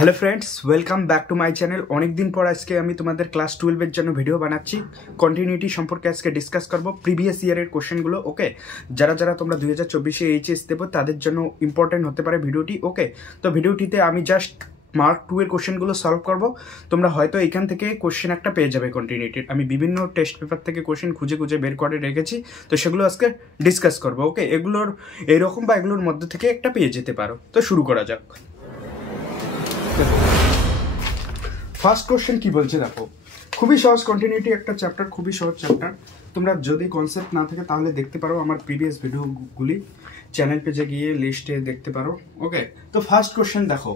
Hello friends, welcome back to my channel. অনেক দিন পর আজকে আমি তোমাদের ক্লাস 12-এর জন্য ভিডিও বানাচ্ছি। কন্টিনিউটি সম্পর্কে আজকে ডিসকাস করব, প্রিভিয়াস ইয়ারের কোশ্চেনগুলো। ওকে, যারা তোমরা 2024-এ এইচএস দেবো তাদের জন্য ইম্পর্টেন্ট হতে পারে ভিডিওটি। ওকে, তো ভিডিওটিতে আমি জাস্ট মার্ক 2 এর কোশ্চেনগুলো সলভ করব। তোমরা হয়তো এখান থেকে কোশ্চেন একটা পেয়ে যাবে কন্টিনিউটির। আমি বিভিন্ন টেস্ট পেপার থেকে কোশ্চেন খুঁজে বের করে রেখেছি, তো সেগুলো আজকে ডিসকাস করবো। ওকে, এগুলোর এইরকম বা এগুলোর মধ্যে থেকে একটা পেয়ে যেতে পারো। তো শুরু করা যাক। ফার্স্ট কোশ্চেন কি বলছে দেখো, খুবই সহজ। কন্টিনিউটি একটা চ্যাপ্টার, খুবই সহজ চ্যাপ্টার। তোমরা যদি কনসেপ্ট না থাকে তাহলে দেখতে পারো আমার প্রিভিয়াস ভিডিওগুলি, চ্যানেল পেজে গিয়ে লিস্টে দেখতে পারো। ওকে, তো ফার্স্ট কোশ্চেন দেখো,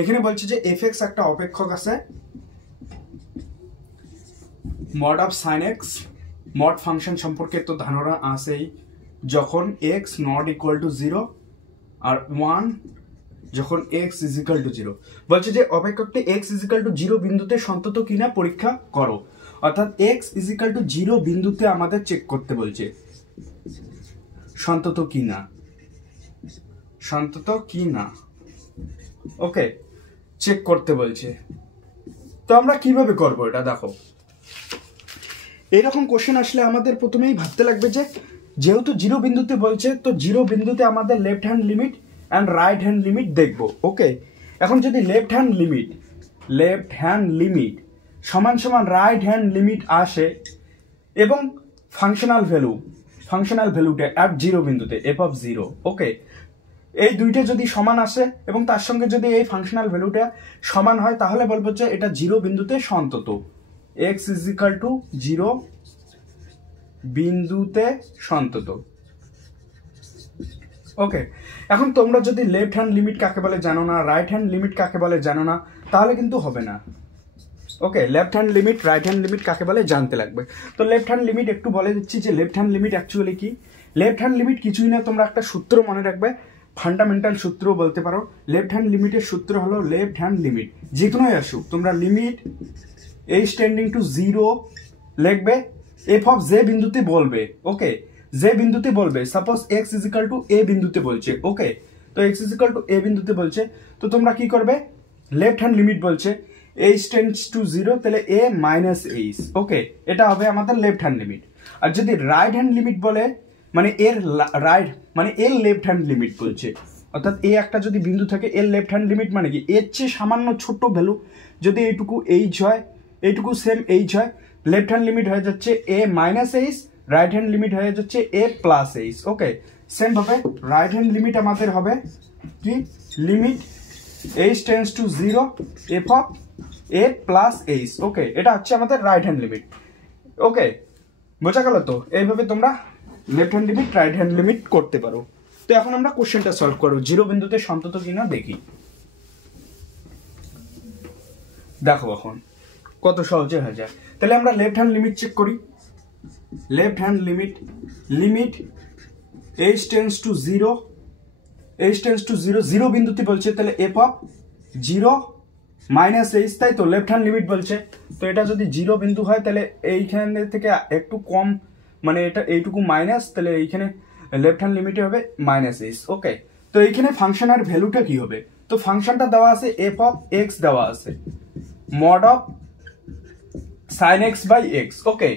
এখানে বলছে যে এফএক্স একটা অপেক্ষক আছে, mod of sine x. Mod function সম্পর্কে তো ধারণা আছেই, যখন এক্স নট ইকুয়াল টু 0 আর 1, যখন x ইজ ইকুয়াল টু 0। বলছে যে অপেক্ষকটি x ইজ ইকুয়াল টু 0 বিন্দুতে সন্তত কিনা পরীক্ষা করো। অর্থাৎ x ইজ ইকুয়াল টু 0 বিন্দুতে আমাদের চেক করতে বলছে সন্তত কিনা, সন্তত কিনা। ওকে, চেক করতে বলছে। তো আমরা কিভাবে করব এটা দেখো। এইরকম কোশ্চেন আসলে আমাদের প্রথমেই ভাবতে লাগবে যে যেহেতু 0 বিন্দুতে বলছে, তো 0 বিন্দুতে আমাদের left hand limit and right hand limit দেখব। ওকে, এখন যদি লেফট হ্যান্ড লিমিট সমান সমান রাইট হ্যান্ড লিমিট আসে এবং ফাংশনাল ভ্যালুটা অ্যাট 0 বিন্দুতে এফ অফ 0, ওকে, এই দুইটা যদি সমান আসে এবং তার সঙ্গে যদি এই ফাংশনাল ভ্যালুটা সমান হয়, তাহলে বলবো যে এটা 0 বিন্দুতে সন্তত। x ইজ ইকুয়াল টু 0 বিন্দুতে সন্তত। ওকে, এখন তোমরা যদি লেফট হ্যান্ড লিমিট কাকে বলে জানো না, রাইট হ্যান্ড লিমিট কাকে বলে জানো না, তাহলে কিন্তু হবে না। Okay, left hand limit right hand limit কাকে বলে জানতে লাগবে। তো লেফট হ্যান্ড লিমিট একটু বলে দিচ্ছি যে লেফট হ্যান্ড লিমিট অ্যাকচুয়ালি কি। লেফট হ্যান্ড লিমিট কিছুই না, তোমরা একটা সূত্র মনে রাখবে, ফান্ডামেন্টাল সূত্র বলতে পারো। লেফট হ্যান্ড লিমিটের সূত্র হলো লেফট হ্যান্ড লিমিট যে কোনোই আসুক, তোমরা লিমিট এইচ টেন্ডিং টু 0 লিখবে, এফ অফ জে বিন্দুতে বলবে। ওকে, যে বিন্দুতে বলবে, suppose x is equal two a বিন্দুতে বলছে। ওকে, তো x is equal two a বিন্দুতে বলছে, তো তোমরা কি করবে, লেফট হ্যান্ড লিমিট বলছে h টেন্ডস টু 0, তাহলে a মাইনাস h। ওকে, এটা হবে আমাদের লেফট হ্যান্ড লিমিট। আর যদি রাইট হ্যান্ড লিমিট বলে, মানে এর লেফট হ্যান্ড লিমিট বলছে, অর্থাৎ a একটা যদি বিন্দু থাকে, এর লেফট হ্যান্ড লিমিট মানে কি, এর চেয়ে সামান্য ছোট্ট ভ্যালু যদি এইটুকু h হয়, এইটুকু সেম h হয়, লেফট হ্যান্ড লিমিট হয়ে যাচ্ছে a minus h, right hand limit হয়ে যাচ্ছে a plus h। Okay, same ভাবে রাইট হ্যান্ড লিমিট আমাদের হবে কি, limit h tends to 0 f of a plus h। ওকে, এটা হচ্ছে আমাদের রাইট হ্যান্ড লিমিট। ওকে, বোঝা গেল তো? এইভাবে তোমরা left hand limit right hand limit করতে পারো। তো এখন আমরা কোশ্চেনটা সলভ করব, 0 বিন্দুতে সন্তত কিনা দেখি। দেখো এখন কত সহজে হয়ে যায়। তাহলে আমরা লেফট হ্যান্ড লিমিট চেক করি। Left hand limit h tends to 0, zero বিন্দুতে বলছে, তাহলে এফ অফ 0 মাইনাস h, তাই তো লেফট হ্যান্ড লিমিট বলছে। তো এটা যদি 0 বিন্দু হয়, তাহলে এইখানে থেকে একটু কম, মানে এটা এইটুকু মাইনাস, তাহলে এইখানে লেফট হ্যান্ড লিমিটে হবে মাইনাস h। ওকে, তো এইখানে ফাংশনের ভ্যালুটা কি হবে, তো ফাংশনটা দেওয়া আছে এফ অফ x দেওয়া আছে, mod of sine x by x. Okay,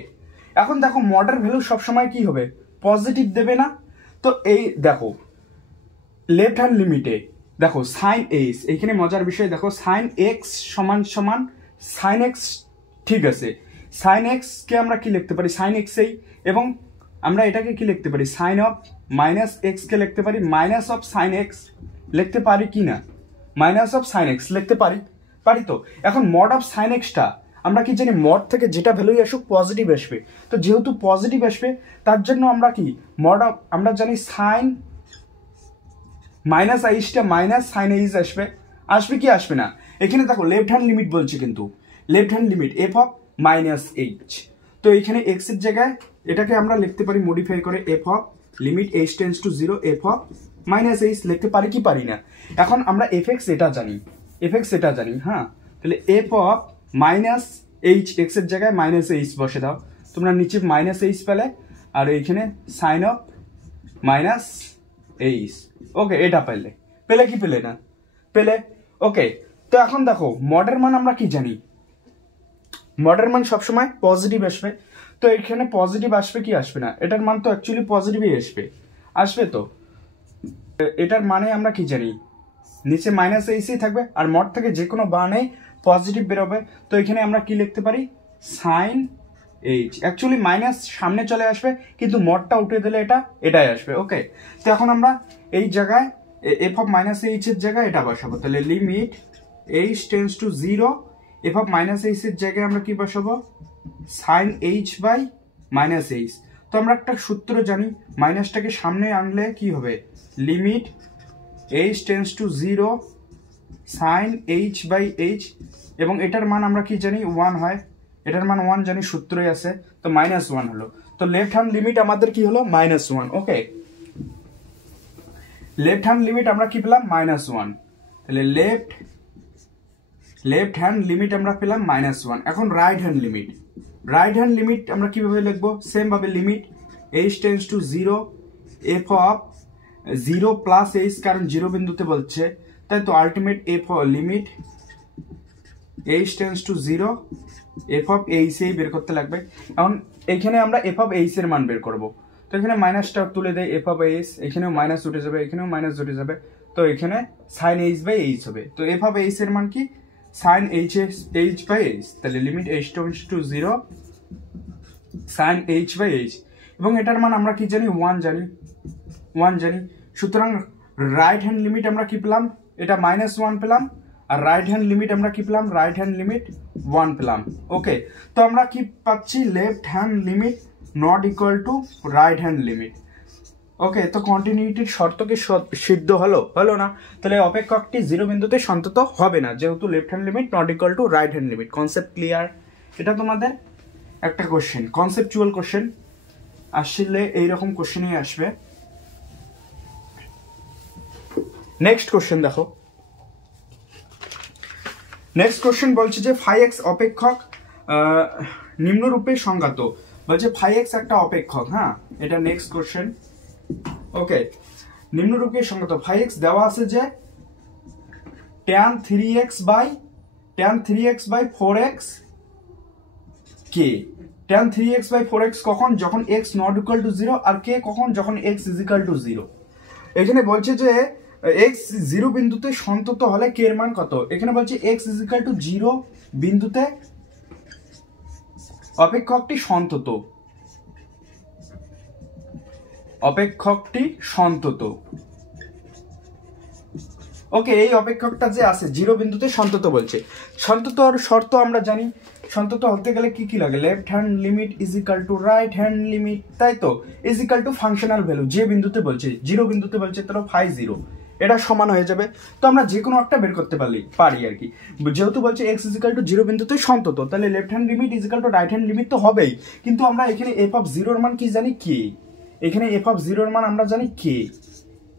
এখন দেখো মডের ভ্যালু সবসময় কি হবে, পজিটিভ দেবে না। তো এই দেখো লেফট হ্যান্ড লিমিটে দেখো সাইন এক্স, এইখানে মজার বিষয় দেখো, সাইন এক্স সমান সমান সাইন এক্স, ঠিক আছে, সাইন এক্স কে আমরা কি লিখতে পারি, সাইন এক্স এই, এবং আমরা এটাকে কি লিখতে পারি, সাইন অফ মাইনাস এক্স কে লিখতে পারি মাইনাস অফ সাইন এক্স, লিখতে পারি কি না, মাইনাস অফ সাইন এক্স লিখতে পারি তো। এখন মড অফ সাইন এক্সটা আমরা কি জানি, মড থেকে যেটা ভ্যালুই আসুক পজিটিভ আসবে। তো যেহেতু পজিটিভ আসবে, তার জন্য আমরা কি মড অফ, আমরা জানি সাইন মাইনাস আইসটা মাইনাস সাইন এইচ আসবে কি আসবে না। এখানে দেখো লেফট হ্যান্ড লিমিট বলছে, কিন্তু left hand limit F of minus h, তো এখানে এক্স এর জায়গায় এটাকে আমরা লিখতে পারি মডিফাই করে F of limit h tends to 0 f of minus H লিখতে পারি কি পারি না। এখন আমরা এফএক্স এটা জানি, হ্যাঁ, তাহলে F of minus H, x এর জায়গায় মাইনাস এইচ বসে দাও, তোমরা নিচে মাইনাস এইচ পেলে, আর এইখানে সাইন অফ মাইনাস এইচ। ওকে, এটা পেলে কি পেলে না, পেলে। ওকে, তো এখন দেখো মডের মান আমরা কি জানি, মডের মান সবসময় পজিটিভ আসবে। তো এখানে পজিটিভ আসবে কি আসবে না, এটার মান তো অ্যাকচুয়ালি পজিটিভই আসবে তো এটার মানে আমরা কি জানি, নিচে মাইনাস এইচই থাকবে আর মড থেকে যে কোনো বানে পজিটিভ বেরোবে। তো এখানে আমরা কি লিখতে পারি, সাইন এইচ। অ্যাকচুয়ালি মাইনাস সামনে চলে আসবে কিন্তু মডটা উঠে দিলে এটাই আসবে। ওকে, তো এখন আমরা এই জায়গায় এফ অফ মাইনাস এইচ এর জায়গায় এটা বসাবো, তাহলে limit h tends two 0 f of minus h এর জায়গায় আমরা কি বসাবো, sine h by minus h. তো আমরা একটা সূত্র জানি, মাইনাসটাকে সামনে আনলে কি হবে, limit h tends two 0 sine h by h, এবং এটার মান আমরা কি জানি 1 হয়, এটার মান 1 জানি, সূত্রই আছে। তো -1 হলো, তো লেফট হ্যান্ড লিমিট আমাদের কি হলো -1। ওকে, লেফট হ্যান্ড লিমিট আমরা কি পেলাম -1, তাহলে লেফট হ্যান্ড লিমিট আমরা পেলাম -1। এখন রাইট হ্যান্ড লিমিট আমরা কিভাবে লিখবো, সেম ভাবে limit h tends two 0 f of 0 plus H, কারণ 0 বিন্দুতে বলছে তাই তো ultimate F limit h tends two 0 f of H এই বের করতে লাগবে। এখন এখানে আমরা এফ অফ এইচ এর মান বের করবো, তো এখানে মাইনাসটা তুলে দেয়, এফ অফ এইচ এখানেও মাইনাস উঠে যাবে, এখানেও মাইনাস উঠে যাবে, তো এখানে সাইন এইচ বাই এইচ হবে। তো এফ অফ এইচ এর মান কি, সাইন এইচ বাই এইচ, তাহলে limit h tends two 0 sine h by h, এবং এটার মান আমরা কি জানি 1 জানি। সুতরাং রাইট হ্যান্ড লিমিট আমরা কি পেলাম, এটা -1 পেলাম, আর রাইট হ্যান্ড লিমিট আমরা কি পেলাম, রাইট হ্যান্ড লিমিট 1 পেলাম। ওকে, তো আমরা কি পাচ্ছি, left hand limit not equal to right hand limit. Okay, তো কন্টিনিউটির শর্ত কি সিদ্ধ হলো না, তাহলে অপেক্ষকটি 0 বিন্দুতে সন্তত হবে না, যেহেতু left hand limit not equal to right hand limit. Concept clear? এটা তোমাদের একটা কোশ্চেন, কনসেপচুয়াল কোশ্চেন আসলে এইরকম কোশ্চেনই আসবে। নেক্সট কোশ্চেন দেখো, নেক্সট কোশ্চেন বলছে যে ফাই এক্স অপেক্ষক নিম্নরূপে সংজ্ঞাত, বলছে ফাই এক্স একটা অপেক্ষক। হ্যাঁ, এটা নেক্সট কোশ্চেন। ওকে, নিম্নরূপে সংজ্ঞাত ফাই এক্স দেওয়া আছে যে tan 3x বাই 4x কে, tan 3x বাই 4x কখন, যখন x নট ইকুয়াল টু 0, আর কে কখন, যখন x ইজ ইকুয়াল টু 0। এখানে বলছে যে x 0 বিন্দুতে সন্তত হলে কে এর মান কত, এখানে বলছে x ইজ ইকুয়াল টু 0 বিন্দুতে অপেক্ষকটি সন্তত। ওকে, এই অপেক্ষকটা যে আছে 0 বিন্দুতে সন্তত বলছে, সন্ততর শর্ত আমরা জানি, সন্তত হতে গেলে কি লাগে, left hand limit is equal to right hand limit, তাই তো, is equal to functional value, যে বিন্দুতে বলছে 0 বিন্দুতে বলছে তাহলে ফাই 0, এটা সমান হয়ে যাবে। তো আমরা যে কোনো একটা বের করতে পারি আর কি, যেহেতু বলছে x ইজ ইকুয়াল টু 0 বিন্দুতে সন্তত, তাহলে left hand limit is equal to right hand limit তো হবেই, কিন্তু আমরা এখানে এফ অফ 0 এর মান কি জানি, কে, এখানে এফ অফ 0 এর মান আমরা জানি কে,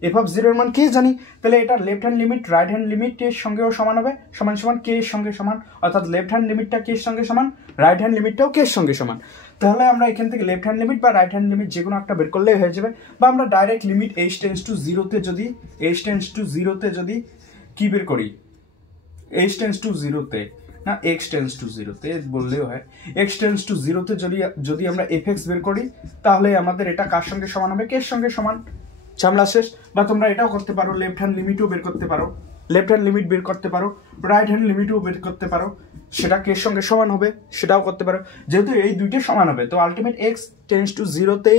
এফ অফ 0 এর মান কে জানি, তাহলে এটা left hand limit right hand লিমিটের সঙ্গেও সমান হবে, সমান কে এর সঙ্গে সমান, অর্থাৎ লেফট হ্যান্ড লিমিটটা কে এর সঙ্গে সমান, রাইট হ্যান্ড লিমিটটাও কে এর সঙ্গে সমান। তাহলে আমরা এখান থেকে লেফট হ্যান্ড লিমিট বা রাইট হ্যান্ড লিমিট যে কোনো একটা বের করলেই হয়ে যাবে, বা আমরা direct limit h tends to 0 তে যদি কি বের করি, h টেন্স টু 0 তে না x টেন্স টু 0 তে বললেও হয়, x টেন্স টু 0 তে যদি আমরা fx বের করি, তাহলে আমাদের এটা কার সঙ্গে সমান হবে, কে এর সঙ্গে সমান, ঝামেলা শেষ। বা তোমরা এটাও করতে পারো, লেফট হ্যান্ড লিমিটও বের করতে পারো, লেফট হ্যান্ড লিমিট বের করতে পারো, রাইট হ্যান্ড লিমিটও বের করতে পারো, সেটা কে এর সঙ্গে সমান হবে সেটাও করতে পারো, যেহেতু এই দুইটা সমান হবে তো আলটিমেট x টেন্স টু 0 তে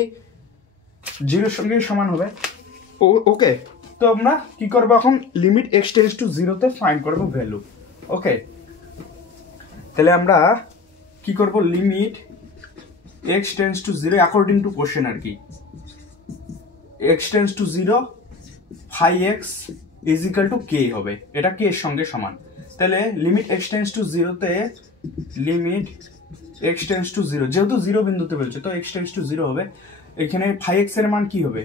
0 এর সঙ্গে সমান হবে। ওকে, তো আমরা কি করবো এখন, লিমিট x টেন্স টু 0 তে ফাইন্ড করবো ভ্যালু। ওকে, তাহলে আমরা কি করব, limit x tends to 0 according to question আর কি, x tends to 0 phi x is equal to k হবে, এটা কে এর সঙ্গে সমান। তাহলে লিমিট x টেন্স টু 0 তে লিমিট x টেন্স টু 0, যেহেতু 0 বিন্দুতে বলছে তো x টেন্স টু 0 হবে, এখানে ফাই x এর মান কি হবে,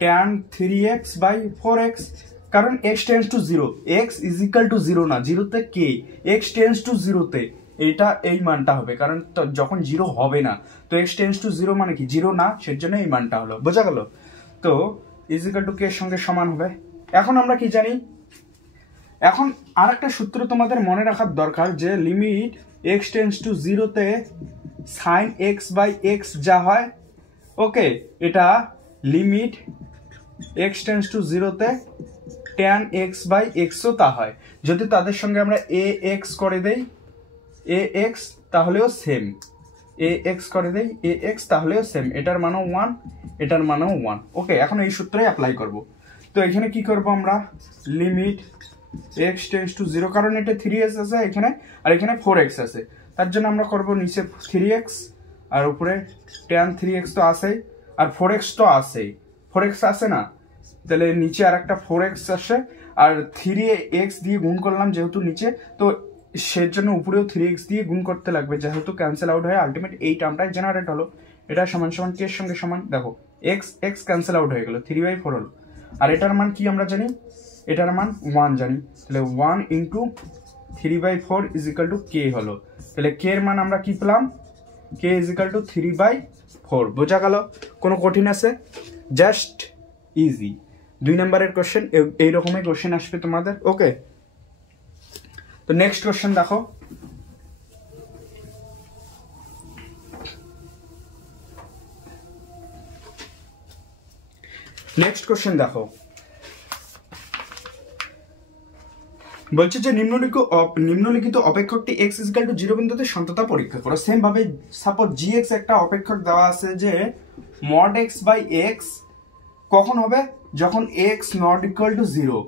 tan 3x বাই 4x, কারণ x tends to 0, x is equal to 0 না, 0 তে কে, x টেন্স টু 0 তে এটা এই মানটা হবে, কারণ যখন 0 হবে না তো x টেন্স টু 0 মানে কি 0 না, সেজন্য এই মানটা হলো, বোঝা গেল। তো ইজ ইকুয়াল টু কে এর সঙ্গে সমান হবে। এখন আমরা কি জানি, এখন আর একটা সূত্র তোমাদের মনে রাখার দরকার, যে লিমিট x টেন্ডস টু 0-তে sin x বাই x যা হয়, ওকে, এটা লিমিট x টেন্ডস টু 0-তে tan x বাই xও তা হয়। যদি তাদের সঙ্গে আমরা ax করে দেই, ax তাহলেও সেম, ax করে দেই ax তাহলেও সেম, এটার মানও 1, এটার মানও 1। ওকে, এখন এই সূত্রই অ্যাপ্লাই করব। তো এখানে কি করব আমরা, লিমিট x টেন্ডস টু 0, কারণ এটা 3x আছে এখানে আর এখানে 4x আছে, তার জন্য আমরা করব নিচে 3x আর উপরে tan 3x তো আছেই, আর 4x তো আছেই, 4x আছে না, তাহলে নিচে আর একটা 4x আসে, আর 3x দিয়ে গুণ করলাম যেহেতু নিচে, তো সের জন্য উপরেও 3x দিয়ে গুণ করতে লাগবে, যেহেতু ক্যান্সেল আউট হয়ে আলটিমেট এই টার্মটাই জেনারেট হলো। এটা সমান সমান কে এর সঙ্গে সমান, দেখো x x ক্যান্সেল আউট হয়ে গেল, 3/4 হলো। আর এটার মান কি আমরা জানি, এটার মান 1 জানি, তাহলে 1 ইন্টু 3/4 ইজ ইকাল টু কে হলো। তাহলে কে এর মান আমরা কি পেলাম, কে ইজ ইকাল টু 3/4। বোঝা গেল? কোনো কঠিন আছে? Just easy. 2 নম্বরের কোশ্চেন এইরকমই কোশ্চেন আসবে তোমাদের। ওকে, তো নেক্সট কোশ্চেন দেখো, নেক্সট কোশ্চেন দেখো, বলছে যে নিম্নলিখিত অপেক্ষকটি x ইকুয়াল টু 0 বিন্দুতে সন্ততা পরীক্ষা করো। সেম ভাবে সাপোজ gx একটা অপেক্ষক দেওয়া আছে, যে mod x বাই x কখন হবে, যখন x নট ইকুয়াল টু 0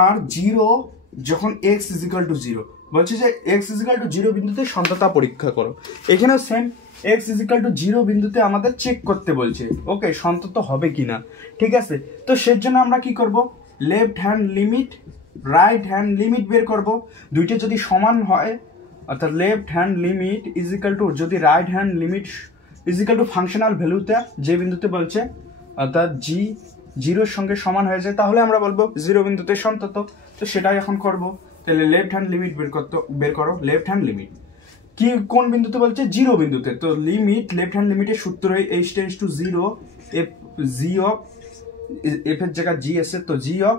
আর 0 যখন x ইজ ইকুয়াল টু 0। বলছে যে x ইজ ইকুয়াল টু 0 বিন্দুতে সন্ততা পরীক্ষা করো। এখানেও same, x is equal to 0 বিন্দুতে আমাদের চেক করতে বলছে, ওকে, সন্তত হবে কিনা। ঠিক আছে, তো সের জন্য আমরা কি করব, left hand limit right hand limit বের করব। দুইটা যদি সমান হয়, অর্থাৎ left hand limit is equal to, যদি right hand limit is equal to functional ভ্যালুতে যে বিন্দুতে বলছে, অর্থাৎ জি 0-র সঙ্গে সমান হয়ে যায়, তাহলে আমরা বলবো 0 বিন্দুতে সন্তত। তো সেটাই এখন করব। তাহলে লেফট হ্যান্ড লিমিট বের করো। লেফট হ্যান্ড লিমিট কি কোন বিন্দুতে বলছে, 0 বিন্দুতে। তো লিমিট লেফট হ্যান্ড লিমিটের সূত্র হয় h tends to 0 f g of f এর জায়গা g আছে, তো g of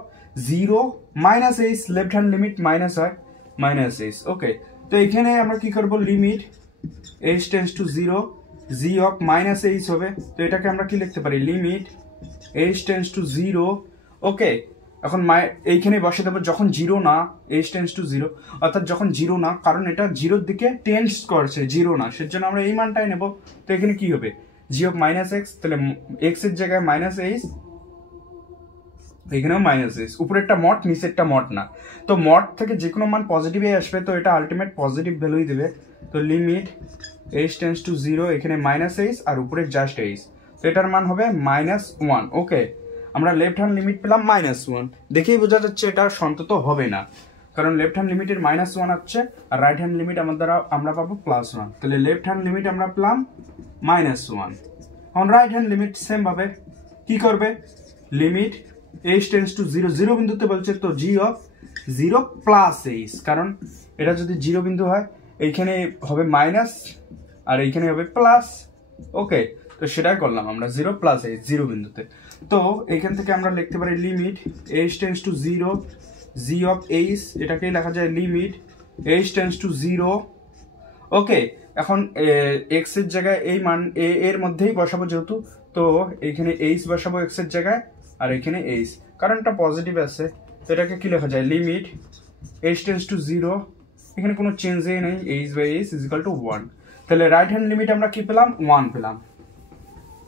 0 minus h, left hand limit minus হয়, মাইনাস h। ওকে, তো এখানে আমরা কি করব, limit h tends to 0 g of minus h হবে। তো এটাকে আমরা কি লিখতে পারি, লিমিট h টেন্ডস টু 0। ওকে, এখন এইখানে বসে দেবো যখন 0 না, h টেন্ডস টু 0, অর্থাৎ যখন 0 না, কারণ এটা 0-র দিকে টেন্ডস করছে, 0 না, সেজন্য আমরা এই মানটাই নেব। তো এখানে কি হবে, g অফ মাইনাস x, তাহলে x এর জায়গায় মাইনাস h, এখানেও মাইনাস h, উপরেরটা মড নিচেরটা মড না। তো মড থেকে যে কোনো মান পজিটিভে আসবে, তো এটা আলটিমেট পজিটিভ ভ্যালুই দেবে। তো লিমিট h টেন্ডস টু 0, এখানে মাইনাস h আর উপরে জাস্ট h, তো এটার মান হবে -1। ওকে, আমরা লেফট হ্যান্ড লিমিট পেলাম -1। দেখেই বোঝা যাচ্ছে এটা সন্তত হবে না, কারণ লেফট হ্যান্ড লিমিটের -1 হচ্ছে, আর রাইট হ্যান্ড লিমিট আমরা পাবো +1। তাহলে লেফট হ্যান্ড লিমিট আমরা পেলাম -1। এখন রাইট হ্যান্ড লিমিট সেম ভাবে কি করবে, লিমিট h টেন্ডস টু 0, 0 বিন্দুতে বলছে, তো g অফ 0 প্লাস h, কারণ এটা যদি 0 বিন্দু হয় এইখানে হবে মাইনাস আর এইখানে হবে প্লাস। ওকে, তো সেটাই করলাম আমরা, 0 প্লাস h 0 বিন্দুতে। তো এইখান থেকে আমরা লিখতে পারি limit h tends to 0 g of h, এটাকেই লেখা যায় লিমিট h টেন্ডস টু 0। ওকে, এখন x এর জায়গায় এই মান এর মধ্যেই বসাবো যেহেতু, তো এইখানে h বসাবো x এর জায়গায়, আর এখানে h, কারণ এটা পজিটিভ আছে, তো এটাকে কি লেখা যায়, লিমিট h টেন্ডস টু 0, এখানে কোনো চেঞ্জই নেই, h by h is equal to 1। তাহলে রাইট হ্যান্ড লিমিট আমরা কি পেলাম, 1 পেলাম।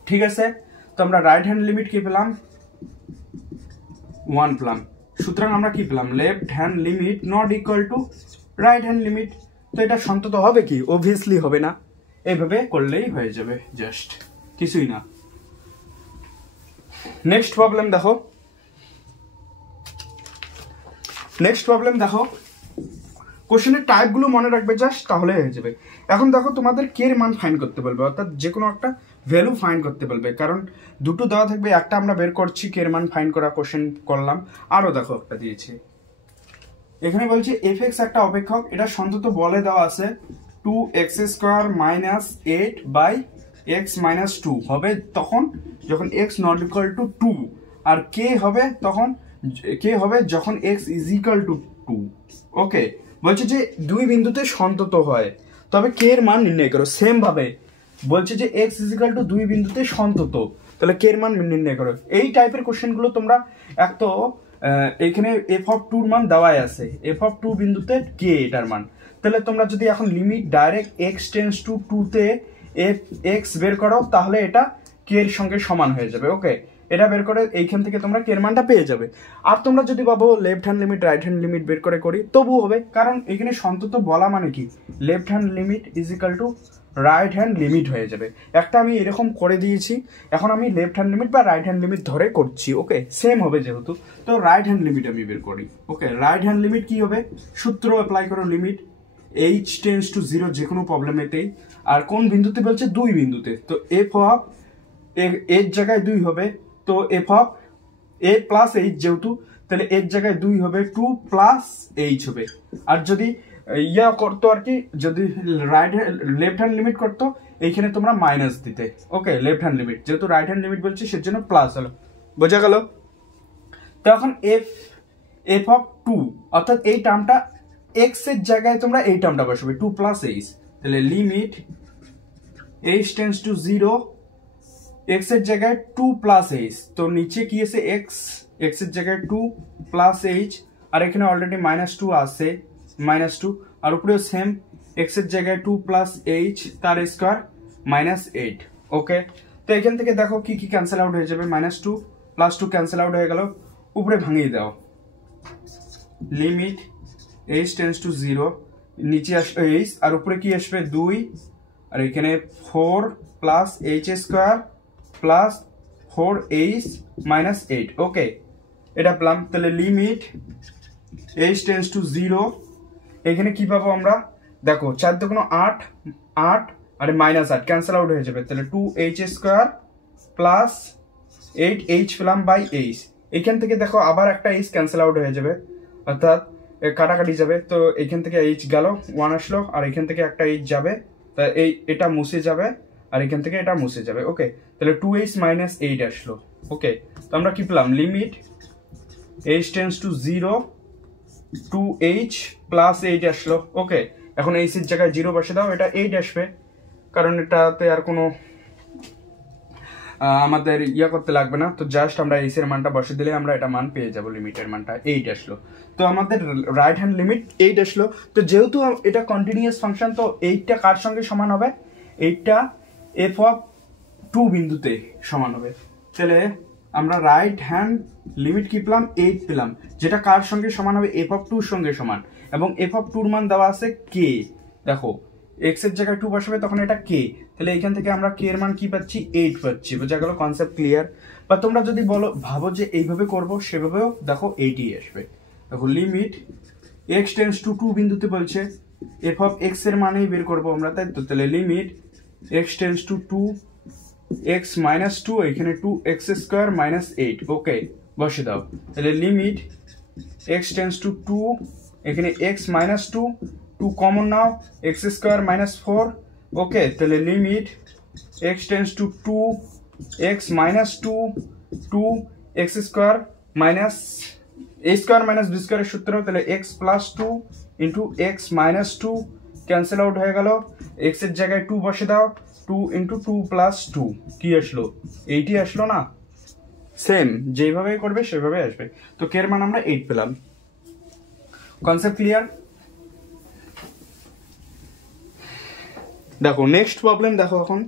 ঠিক আছে, তো আমরা রাইট হ্যান্ড লিমিট কি পেলাম, 1 পেলাম। সুতরাং আমরা কি পেলাম, left hand limit not equal to right hand limit. তো এটা সন্তত হবে কি, অবভিয়াসলি হবে না। এইভাবে করলেই হয়ে যাবে, জাস্ট কিছুই না। নেক্সট প্রবলেম দেখো, কোশ্চেনের টাইপগুলো মনে রাখবে জাস্ট, তাহলে হয়ে যাবে। এখন দেখো তোমাদের কে এর মান ফাইন্ড করতে বলবে, অর্থাৎ যে কোনো একটা ভ্যালু ফাইন্ড করতে বলবে, কারণ দুটো দেওয়া থাকবে, একটা আমরা বের করছি কে এর মান ফাইন্ড করা কোশ্চেন করলাম, আরও দেখো একটা দিয়েছি। এখানে বলছে fx একটা অপেক্ষক, এটা সন্তত বলে দেওয়া আছে 2x² minus 8 by x minus 2 হবে তখন যখন x নট ইকুয়াল টু 2, আর কে হবে তখন, কে হবে যখন x is equal to two. Okay, বলছে যে দুই বিন্দুতে সন্তত হয় তবে কে এর মান নির্ণয় করো। সেম ভাবে বলছে যে এক্স ইজিক্যাল টু দুই বিন্দুতে সন্তত, তাহলে কে এর মান নির্ণয় করো। এই টাইপের কোশ্চেনগুলো তোমরা এক তো এখানে এফ অফ টুর মান দেওয়াই আছে, এফ অফ টু বিন্দুতে কে এটার মান, তাহলে তোমরা যদি এখন limit direct x tends two টুতে এফ এক্স বের করো তাহলে এটা কে এর সঙ্গে সমান হয়ে যাবে। ওকে, এটা বের করে এইখান থেকে তোমরা কে এর মানটা পেয়ে যাবে। আর তোমরা যদি ভাবো left hand limit right hand limit বের করে করি তবুও হবে, কারণ এখানে সন্তত বলা মানে কি left hand limit is equal to right hand limit হয়ে যাবে। একটা আমি এরকম করে দিয়েছি, এখন আমি লেফট হ্যান্ড লিমিট বা রাইট হ্যান্ড লিমিট ধরে করছি। ওকে, সেম হবে যেহেতু, তো রাইট হ্যান্ড লিমিট আমি বের করি। ওকে, রাইট হ্যান্ড লিমিট কি হবে, সূত্র অ্যাপ্লাই করো, limit h tends to zero যে কোনো প্রবলেমেতেই, আর কোন বিন্দুতে বলছে দুই বিন্দুতে, তো এফ অফ এর জায়গায় দুই হবে, তো F of A plus H যেহেতু, তাহলে এর জায়গায় দুই হবে, টু প্লাস এইচ হবে। আর যদি ইয়া করতো আর কি, যদি লেফট হ্যান্ড লিমিট করতো এইখানে তোমরা মাইনাস দিতে। ওকে, লেফট হ্যান্ড লিমিট যেহেতু রাইট হ্যান্ড লিমিট বলছি সেজন্য প্লাস হলো, বোঝা গেল। তো এখন এফ অফ টু অর্থাৎ এই টার্মটা এক্স এর জায়গায় তোমরা এই টার্মটা বসাবে, টু প্লাস এইচ, তাহলে limit h tends to zero, x এর জায়গায় টু প্লাস এইচ, তো নিচে কি আছে এক্স, এক্স এর জায়গায় টু প্লাস এইচ, আর এখানে অলরেডি মাইনাস টু আছে, মাইনাস টু, আর উপরেও সেম এক্স এর জায়গায় টু প্লাস এইচ তার স্কোয়ার মাইনাস এইট। ওকে, তো এখান থেকে দেখো কি কি ক্যান্সেল আউট হয়ে যাবে, minus two plus two cancel out হয়ে গেল, উপরে ভাঙিয়ে দাও, limit h tends to zero, নিচে আসবে এইচ আর উপরে কি আসবে দুই, আর এখানে four plus h square plus four h minus eight. Okay, এটা পেলাম, তাহলে limit h tends to zero, এখানে কি পাবো আমরা দেখো, চার দুগুণ আট, আট আর মাইনাস আট ক্যান্সেল আউট হয়ে যাবে, তাহলে two h square plus eight h পেলাম বাই এইচ। এখান থেকে দেখো আবার একটা এইচ ক্যান্সেল আউট হয়ে যাবে, অর্থাৎ কাটাকাটি যাবে, তো এখান থেকে এইচ গেল, ওয়ান আসলো, আর এখান থেকে একটা এইচ যাবে, তা এটা মুছে যাবে, আর এখান থেকে এটা মুছে যাবে। ওকে, তাহলে টু এইচ মাইনাস এইট আসলো। ওকে, তো আমরা কি পেলাম, limit h tends to zero, two h plus eight আসলো। ওকে, এখন এইচ এর জায়গায় জিরো বসে দাও, এটা এইট আসবে, কারণ এটাতে আর কোনো আমাদের ইয়া করতে লাগবে না, তো জাস্ট আমরা এইচ এর মানটা বসে দিলে আমরা এটা মান পেয়ে যাবো, লিমিটের মানটা এইট আসলো। তো আমাদের রাইট হ্যান্ড লিমিট এইট আসলো। তো যেহেতু এটা কন্টিনিউয়াস ফাংশন, তো এইটটা কার সঙ্গে সমান হবে, এইটটা এফ অফ টু বিন্দুতে সমান হবে, তাহলে আমরা রাইট হ্যান্ড লিমিট কি পেলাম, এইট পেলাম, যেটা কার সঙ্গে সমান হবে, এফ অফ টুর সঙ্গে সমান, এবং এফ অফ টুর মান দেওয়া আছে কে, দেখো এক্স এর জায়গায় টু বসাবে তখন এটা কে, তাহলে এখান থেকে আমরা কে এর মান কি পাচ্ছি, এইট পাচ্ছি। বোঝা গেল, কনসেপ্ট ক্লিয়ার। বা তোমরা যদি বলো ভাবো যে এইভাবে করব, সেভাবেও দেখো এইটই আসবে। দেখো limit x tends to two বিন্দুতে বলছে এফ অফ এক্স এর মানেই বের করবো আমরা, তাই তো, তাহলে limit x tends to two x minus two, এখানে two x square minus eight. Okay, বসে দাও, তাহলে limit x tends to two, এখানে x minus two, two common নাও, x square minus four. Okay, তাহলে limit x tends to two x minus two, two x square minus a square minus b স্কোয়ারের সূত্র, তাহলে x plus two into x minus two cancel out হয়ে গেল, x এর জায়গায় two বসে দাও, two into two plus two কি আসলো, এইটই আসলো না, সেম যেভাবে করবে সেভাবে আসবে। তো কে এর মান আমরা এইট পেলাম। Concept clear. দেখো নেক্সট প্রবলেম দেখো, এখন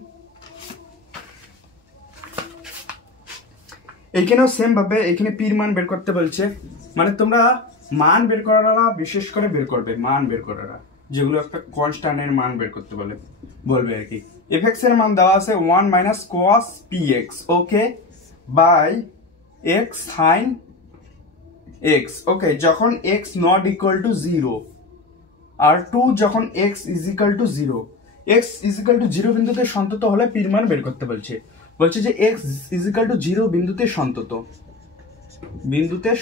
এইখানেও সেম ভাবে এখানে পির মান বের করতে বলছে, মানে তোমরা মান বের করারা বিশেষ করে বের করবে, মান বের করারা যেগুলো একটা কনস্ট্যান্টের মান বের করতে বলবে আর কি। এফ এক্স এর মান দেওয়া আছে 1 minus cos px, okay, by x sine x. Okay, যখন x not equal to zero, আর টু যখন x is equal to zero, x is equal to zero বিন্দুতে সন্তত হলে পির মান বের করতে বলছে যে x is equal to zero বিন্দুতে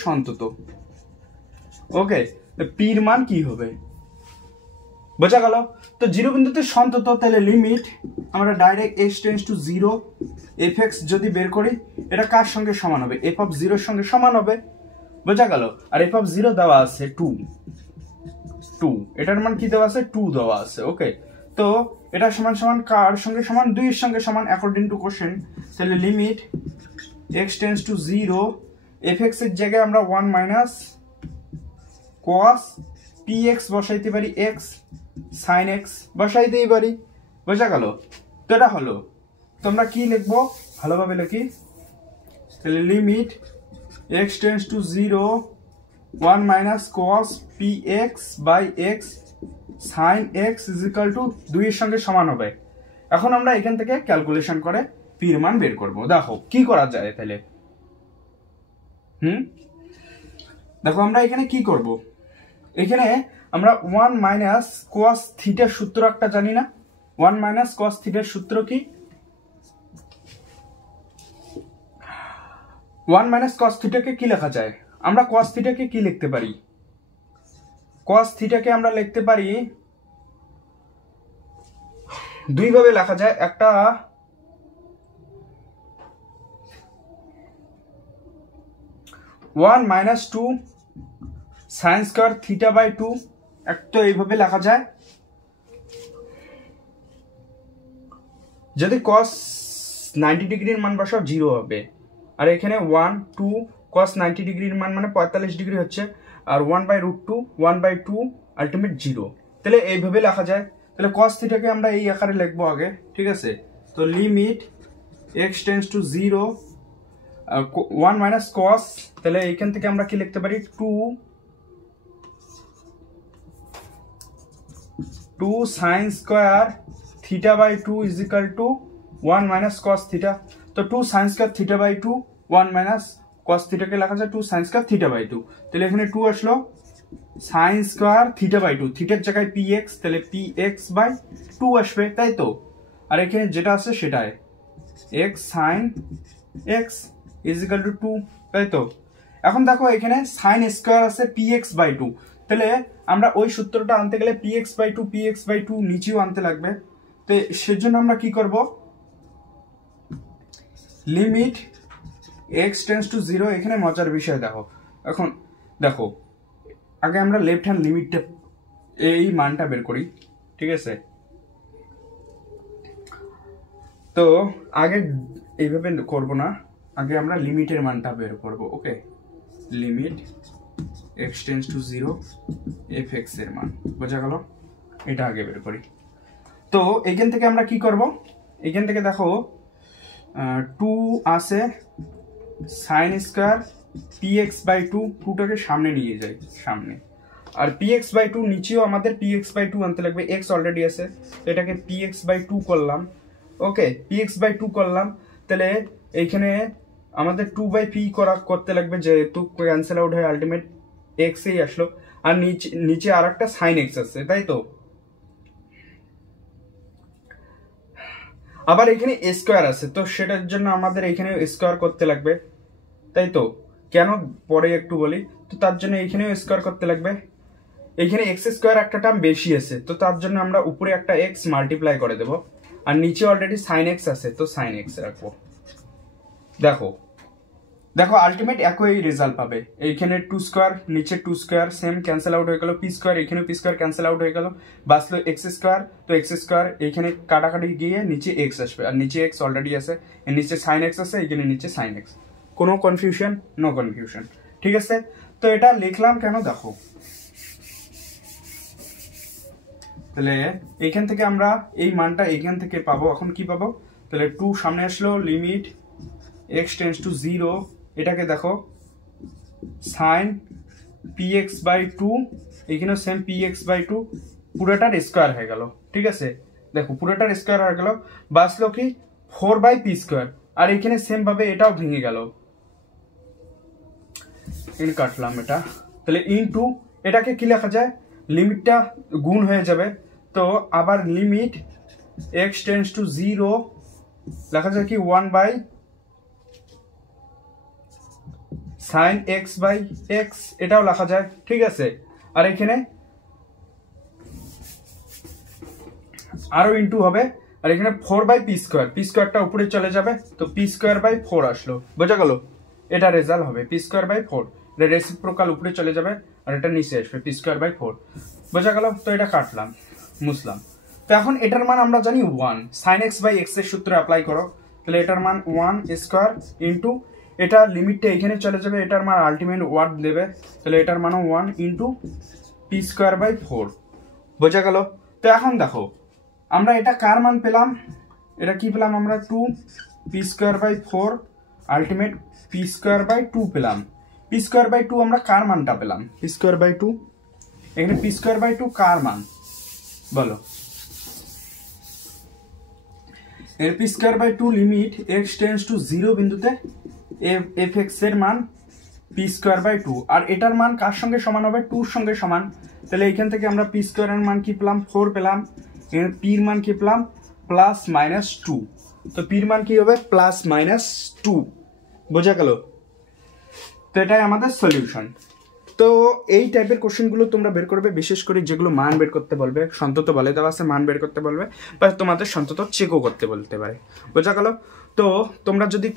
সন্তত। ওকে, পির মান কি হবে, বোঝা গেল। তো জিরো বিন্দুতে সন্তত, তাহলে লিমিট আমরা direct x tends to zero, F x যদি বের করি এটা কার সঙ্গে সমান হবে, এফ অফ জিরোর সঙ্গে সমান হবে। বোঝা গেল। আর এফ অফ 0 দেওয়া আছে 2, এটার মান কি দেওয়া আছে 2 দেওয়া আছে। ওকে, তো এটা সমান সমান কার সঙ্গে সমান, 2 এর সঙ্গে সমান অ্যাকর্ডিং টু কোশ্চেন। তাহলে limit x tends to 0, fx এর জায়গায় আমরা 1 মাইনাস cos px বসাইতে পারি, x sin x বসাইতেই পারি। বোঝা গেল। তো এটা হলো, তোমরা কি লিখবো ভালোভাবে লিখি। তাহলে limit x tends to 0, 1 minus cos px by x sin x is equal to 2 এর সঙ্গে সমান হবে। এখন আমরা এখান থেকে ক্যালকুলেশন করে পি এর মান বের করব। দেখো কি করা যায় তাহলে। দেখো আমরা এখানে কি করব, এখানে আমরা 1 মাইনাস cos থিটার সূত্র একটা জানি না। 1 মাইনাস cos থিটার সূত্র কি? 1 মাইনাস cos থিটাকে কি লেখা যায়? আমরা cos থিটাকে কি লিখতে পারি? cos থিটাকে আমরা লিখতে পারি দুই ভাবে লেখা যায়। একটা 1 minus 2 sine square theta by 2, এক তো এইভাবে লেখা যায়। যদি cos 90 ডিগ্রির মান বসাও 0 হবে, আর এখানে 1 2 cos 90 ডিগ্রির মান মানে 45 ডিগ্রি হচ্ছে, আর 1/√2 1/2 আলটিমেট 0। তাহলে এইভাবে লেখা যায়। তাহলে cos থিটাকে আমরা এই আকারে লিখবো আগে, ঠিক আছে। তো limit x tends to 0, 1 minus cos, তাহলে এইখান থেকে আমরা কি লিখতে পারি 2 sin square theta by 2 is equal to 1 minus cos theta. তো 2 sin square theta by 2, 1 minus cos থিটাকে লেখা যায় 2 sin স্কয়ার থিটা বাই 2। তাহলে এখানে 2 আসলো sin স্কয়ার থিটা বাই 2, থিটার জায়গায় px, তাহলে px বাই 2 আসবে, তাই তো। আর এখানে যেটা আছে সেটাই x sin x is equal to 2, তাই তো। এখন দেখো এখানে sin স্কয়ার আছে px বাই 2, তাহলে আমরা ওই সূত্রটা আনতে গেলে px বাই 2 নিচেও আনতে লাগবে। তো সেজন্য আমরা কি করব, লিমিট x টেন্ডস টু 0। এখানে মজার বিষয় দেখো, এখন দেখো আগে আমরা লেফট হ্যান্ড লিমিটটা এই মানটা বের করি, ঠিক আছে। তো আগে এইভাবে করব না, আগে আমরা লিমিটের মানটা বের করব। Okay, limit x tends to 0 fx এর মান, বোঝা গেল। এটা আগে বের করি। তো এখান থেকে আমরা কি করব, এখান থেকে দেখো 2 আছে sin স্কয়ার px বাই 2, 2টাকে সামনে নিয়ে যাই, সামনে। আর px বাই 2 নিচেও আমাদের px বাই 2 আনতে লাগবে, x অলরেডি আছে, এটাকে px বাই 2 করলাম। ওকে, px বাই 2 করলাম, তাহলে এইখানে আমাদের 2/p করতে লাগবে, যেহেতু ক্যান্সেল আউট হয়ে আলটিমেট x এই আসলো। আর নিচে আর একটা sin x আছে, তাই তো। আবার এখানে স্কয়ার আছে, তো সেটার জন্য আমাদের এখানে স্কয়ার করতে লাগবে, তাই তো। কেন পরে একটু বলি। তো তার জন্য এখানেও স্কয়ার করতে লাগবে। এখানে এক্স স্কয়ার একটা টার্ম বেশি আছে, তো তার জন্য আমরা উপরে একটা এক্স মাল্টিপ্লাই করে দেব, আর নিচে অলরেডি সাইন এক্স আছে, তো সাইন এক্স রাখবো। দেখো দেখো আলটিমেট একই রেজাল্ট পাবে। এইখানে 2 স্কয়ার, নিচে 2 স্কয়ার সেম ক্যান্সেল আউট হয়ে গেল, পি স্কয়ার এখানে পি স্কয়ার ক্যান্সেল আউট হয়ে গেল, বাঁচলো এক্স স্কয়ার। তো এক্স স্কয়ার এইখানে কাটাকাটি গিয়ে নিচে এক্স আসবে, আর নিচে এক্স অলরেডি আছে, এর নিচে সাইন এক্স আছে, এইখানে নিচে সাইন এক্স। কোনো কনফিউশন? নো কনফিউশন, ঠিক আছে। তো এটা লিখলাম কেন দেখো, তাহলে এইখান থেকে আমরা এই মানটা এইখান থেকে পাবো। এখন কি পাবো, তাহলে 2 সামনে আসলো, লিমিট x টেন্ডস টু 0, এটাকে দেখো sin px বাই 2, এখানেও সেম px বাই 2, পুরোটার স্কয়ার হয়ে গেল, ঠিক আছে। দেখো পুরোটার স্কয়ার হয়ে গেল, বাঁচলো কি 4/p স্কয়ার, আর এখানে সেম ভাবে এটাও ভেঙে গেল, কাটলাম এটা। তাহলে ইনটু এটাকে কি লেখা যায়, লিমিটটা গুণ হয়ে যাবে, তো আবার লিমিট x টেন্ডস টু 0 লেখা যায় কি 1 sin x বাই x, এটাও লেখা যায়, ঠিক আছে। আর এখানে আরো ইনটু হবে, আর এখানে 4/p স্কয়ার, p স্কয়ারটা উপরে চলে যাবে, তো p স্কয়ার বাই 4 আসলো, বোঝা গেল। এটা রেজাল্ট হবে p স্কয়ার বাই 4। এটা রেসিপ্রোকাল উপরে চলে যাবে আর এটা নিচে আসবে p²/4 বোঝা গেল। তো এটা কাটলাম মুছলাম। তো এখন এটার মান আমরা জানি 1 sin x/x এর সূত্র অ্যাপ্লাই করো, তাহলে এটার মান 1² ইন্টু এটা লিমিটটা এখানে চলে যাবে, এটার মান আলটিমেট ওয়ার্ড দেবে, তাহলে এটার মানও 1 ইন্টু p²/4 বোঝা গেল। তো এখন দেখো আমরা এটা কার মান পেলাম, এটা কি পেলাম আমরা 2p²/4 আলটিমেট p²/2 পেলাম। p²/2 আমরা কার মানটা পেলাম, p²/2 এখানে p²/2 কার মান বলো, এর p²/2 limit x tends to 0 বিন্দুতে fx এর মান p²/2 আর এটার মান কার সঙ্গে সমান হবে 2 এর সঙ্গে সমান, তাহলে এখান থেকে আমরা p² এর মান কি পেলাম 4 পেলাম, এর p এর মান কি পেলাম +-2, তো p এর মান কি হবে +-2 বোঝা গেল। তো এটাই আমাদের সলিউশন। তো এই টাইপের কোশ্চেনগুলো তোমরা বের করবে, বিশেষ করে যেগুলো মান বের করতে বলবে, সন্তত বলে দেওয়া আছে মান বের করতে বলবে, বা তোমাদের সন্তত চেকও করতে বলতে পারে বোঝা গেল। তো তোমরা যদি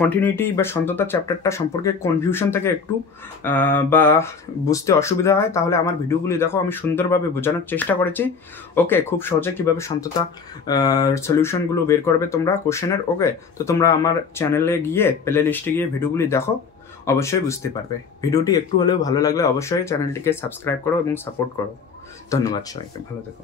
কন্টিনিউটি বা সন্ততা চ্যাপ্টারটা সম্পর্কে কনফিউশন থেকে একটু বা বুঝতে অসুবিধা হয়, তাহলে আমার ভিডিওগুলি দেখো, আমি সুন্দরভাবে বোঝানোর চেষ্টা করেছি। ওকে, খুব সহজে কীভাবে সন্ততা সলিউশনগুলো বের করবে তোমরা কোশ্চেনের। ওকে, তো তোমরা আমার চ্যানেলে গিয়ে প্লে লিস্টে গিয়ে ভিডিওগুলি দেখো, অবশ্যই বুঝতে পারবে। ভিডিওটি একটু হলেও ভালো লাগলে অবশ্যই চ্যানেলটিকে সাবস্ক্রাইব করো এবং সাপোর্ট করো। ধন্যবাদ সবাইকে, ভালো থেকো।